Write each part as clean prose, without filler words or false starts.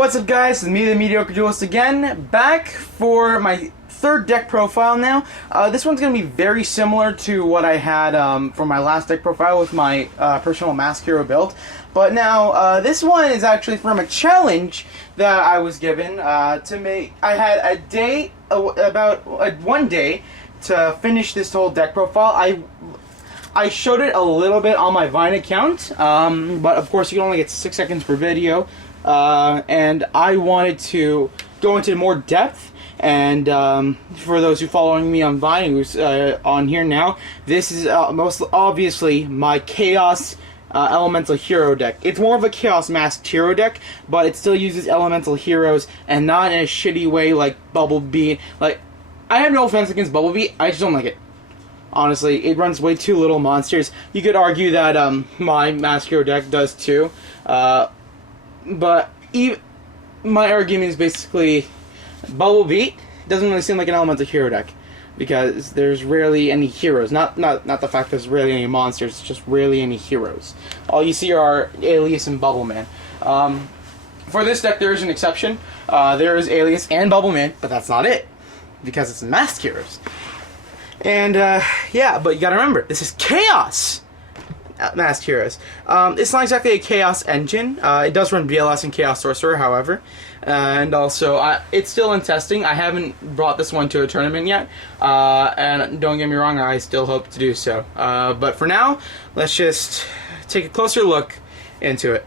What's up, guys? It's me, the Mediocre Duelist, again, back for my third deck profile now. This one's going to be very similar to what I had for my last deck profile with my personal Mask Hero build. But now, this one is actually from a challenge that I was given to make. I had a day, about 1 day, to finish this whole deck profile. I showed it a little bit on my Vine account, but of course you can only get 6 seconds per video. And I wanted to go into more depth, and for those who are following me on Vine, who's on here now, this is most obviously my Chaos Elemental Hero deck. It's more of a Chaos Masked Hero deck, but it still uses Elemental Heroes, and not in a shitty way like Bumblebee. Like, I have no offense against Bumblebee, I just don't like it. Honestly, it runs way too little monsters. You could argue that my Mask Hero deck does too. But my argument is basically Bumblebee doesn't really seem like an Elemental Hero deck because there's rarely any heroes. Not the fact there's rarely any monsters, it's just rarely any heroes. All you see are Alias and Bubbleman. For this deck, there is an exception. There is Alias and Bubbleman, but that's not it because it's Masked Heroes. And yeah, but you gotta remember, this is Chaos Masked Heroes. It's not exactly a Chaos engine. It does run BLS and Chaos Sorcerer, however. And also, it's still in testing. I haven't brought this one to a tournament yet. And don't get me wrong, I still hope to do so. But for now, let's just take a closer look into it.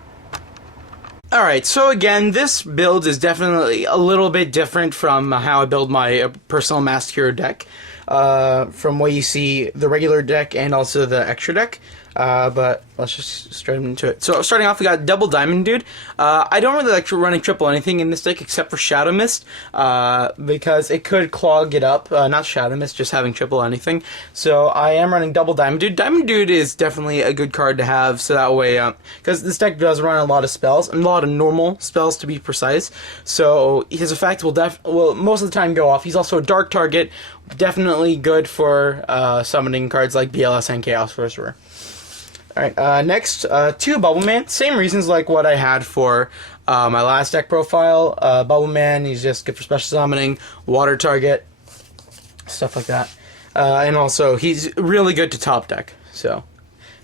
Alright, so again, this build is definitely a little bit different from how I build my personal Masked Hero deck. From what you see, the regular deck and also the extra deck. But let's just straight into it. So starting off, we got Double Diamond Dude. I don't really like running triple anything in this deck except for Shadow Mist, because it could clog it up. Not Shadow Mist, just having triple anything. So I am running Double Diamond Dude. Diamond Dude is definitely a good card to have, so that way, because this deck does run a lot of spells, and a lot of normal spells to be precise. So his effect will most of the time go off. He's also a dark target, definitely good for summoning cards like BLS and Chaos Sorcerer. Alright, next, 2 Bubbleman. Same reasons like what I had for my last deck profile. Bubbleman, he's just good for special summoning, water target, stuff like that. And also, he's really good to top deck, so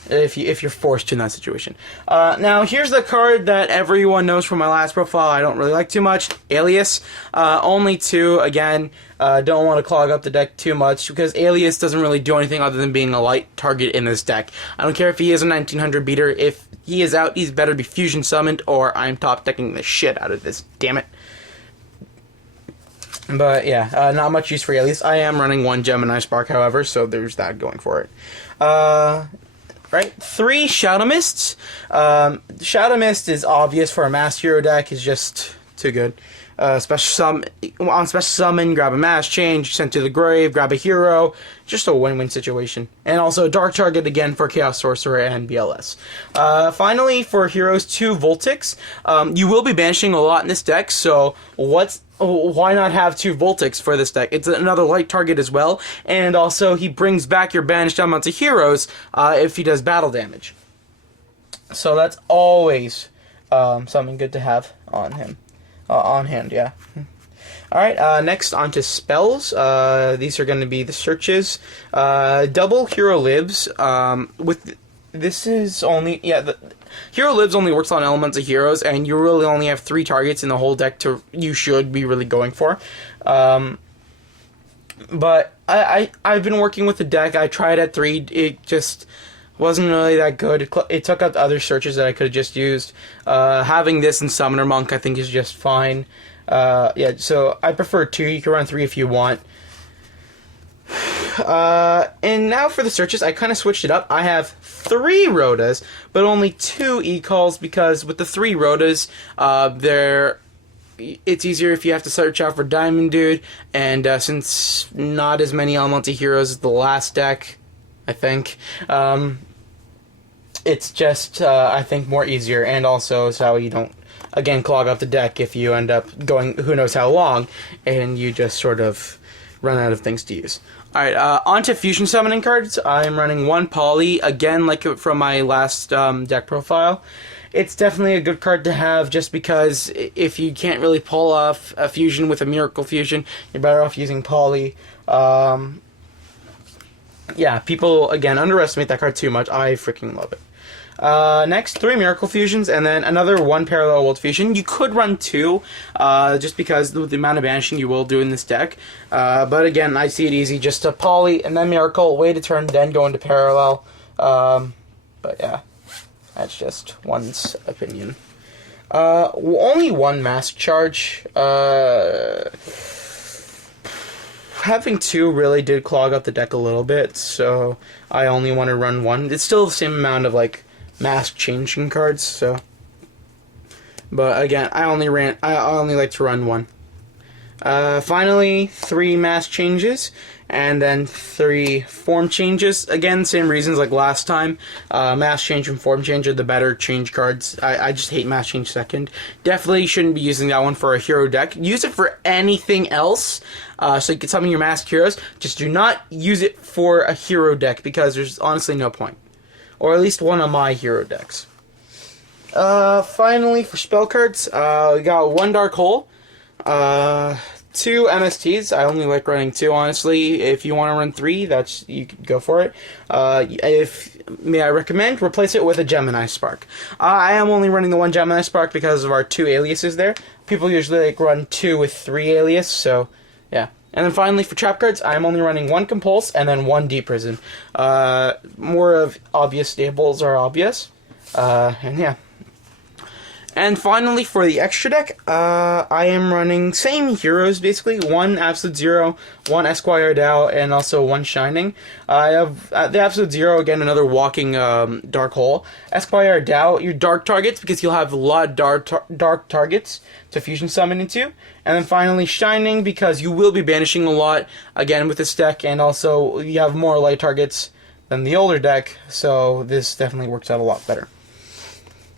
if you're forced to in that situation. Now, here's the card that everyone knows from my last profile I don't really like too much, Alias. Only 2, again. Don't want to clog up the deck too much because Alias doesn't really do anything other than being a light target in this deck. I don't care if he is a 1900 beater. If he is out, he's better be fusion summoned or I'm top decking the shit out of this. Damn it. But yeah, not much use for Alias. I am running 1 Gemini Spark, however, so there's that going for it. Right, 3 Shadow Mists. Shadow Mist is obvious for a Masked Hero deck. Is just too good. Special summon, grab a mass change, sent to the grave, grab a hero, just a win-win situation. And also dark target again for Chaos Sorcerer and BLS. Finally, for heroes, 2 Voltics. You will be banishing a lot in this deck, so why not have 2 Voltics for this deck? It's another light target as well, and also he brings back your banished elemental heroes if he does battle damage. So that's always something good to have on him. On hand, yeah. Alright, next on to spells. These are going to be the searches. Double Hero Lives. This is only, Hero Lives only works on elemental heroes, and you really only have 3 targets in the whole deck you should be really going for. But I've been working with the deck. I tried at 3. It just wasn't really that good. It took out the other searches that I could have just used. Having this in Summoner Monk I think is just fine. Yeah, so I prefer 2. You can run 3 if you want. And now for the searches, I kind of switched it up. I have 3 Rhodas, but only 2 E-calls because with the 3 Rhodas, it's easier if you have to search out for Diamond Dude, and since not as many elemental heroes as the last deck, I think, it's just, I think, more easier, and also so you don't, again, clog up the deck if you end up going who knows how long, and you just sort of run out of things to use. Alright, on to fusion summoning cards. I'm running 1 Poly, again, like from my last deck profile, it's definitely a good card to have, just because if you can't really pull off a fusion with a Miracle Fusion, you're better off using Poly. Yeah, people, again, underestimate that card too much. I freaking love it. Next, 3 Miracle Fusions, and then another 1 Parallel World Fusion. You could run 2, just because of the amount of banishing you will do in this deck. But again, I see it easy just to Poly, and then Miracle, wait a turn, then go into Parallel. But yeah, that's just one's opinion. Only 1 Mask Charge. Having 2 really did clog up the deck a little bit, so I only want to run 1. It's still the same amount of, like, mask changing cards, so. But again, I only like to run 1. Finally, 3 mask changes, and then 3 form changes. Again, same reasons like last time. Mask change and form change are the better change cards. I just hate mask change second. Definitely shouldn't be using that one for a hero deck. Use it for anything else, so you can summon your mask heroes. Just do not use it for a hero deck, because there's honestly no point. Or at least one of my hero decks. Finally, for spell cards, we got 1 Dark Hole, 2 MSTs. I only like running 2, honestly. If you want to run 3, you can go for it. May I recommend, replace it with a Gemini Spark. I am only running the 1 Gemini Spark because of our 2 aliases there. People usually like run 2 with 3 alias, so yeah. And then finally, for trap cards, I'm only running 1 Compulse and then 1 Deep Prison. More of obvious staples are obvious. And yeah. And finally, for the extra deck, I am running same heroes, basically. 1 Absolute Zero, 1 Esquire Dow, and also 1 Shining. I have the Absolute Zero, again, another walking Dark Hole. Esquire Dow, your dark targets, because you'll have a lot of dark targets to fusion summon into. And then finally, Shining, because you will be banishing a lot, again, with this deck, and also you have more light targets than the older deck, so this definitely works out a lot better.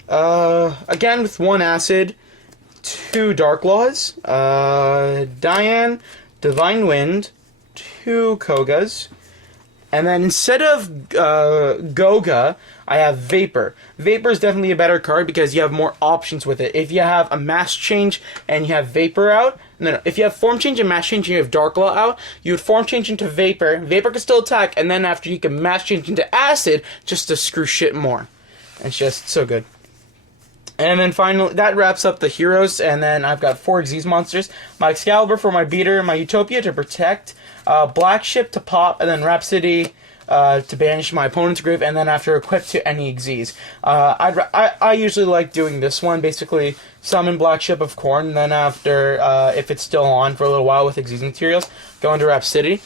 Again, with 1 Acid, 2 Dark Laws, Diane, Divine Wind, 2 Kogas, and then instead of Goga, I have Vapor. Vapor is definitely a better card because you have more options with it. If you have a Mask Change and you have Vapor out, no, if you have Form Change and Mask Change and you have Dark Law out, you would Form Change into Vapor. Vapor can still attack, and then after you can Mask Change into Acid just to screw shit more. It's just so good. And then finally, that wraps up the heroes, and then I've got 4 Xyz monsters. My Excalibur for my beater, my Utopia to protect, Black Ship to pop, and then Rhapsody to banish my opponent's grave, and then after equip to any Xyz. I usually like doing this one, basically summon Black Ship of Corn, and then after, if it's still on for a little while with Xyz materials, go into Rhapsody,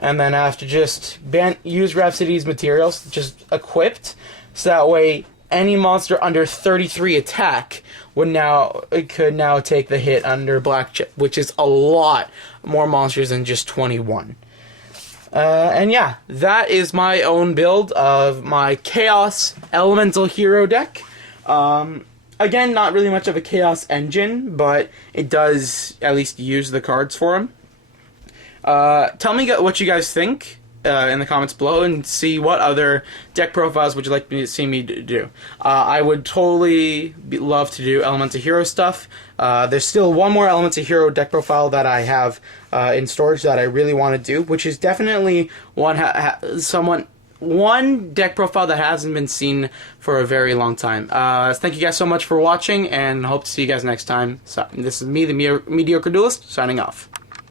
and then after just use Rhapsody's materials, just equipped, so that way any monster under 33 attack could now take the hit under Black Chip, which is a lot more monsters than just 21. And yeah, that is my own build of my Chaos Elemental Hero deck. Again, not really much of a Chaos engine, but it does at least use the cards for them. Tell me what you guys think in the comments below, and see what other deck profiles would you like to see me do. I would totally love to do Elemental Hero stuff. There's still one more Elemental Hero deck profile that I have in storage that I really want to do, which is definitely one deck profile that hasn't been seen for a very long time. Thank you guys so much for watching, and hope to see you guys next time. So, this is me, the Mediocre Duelist, signing off.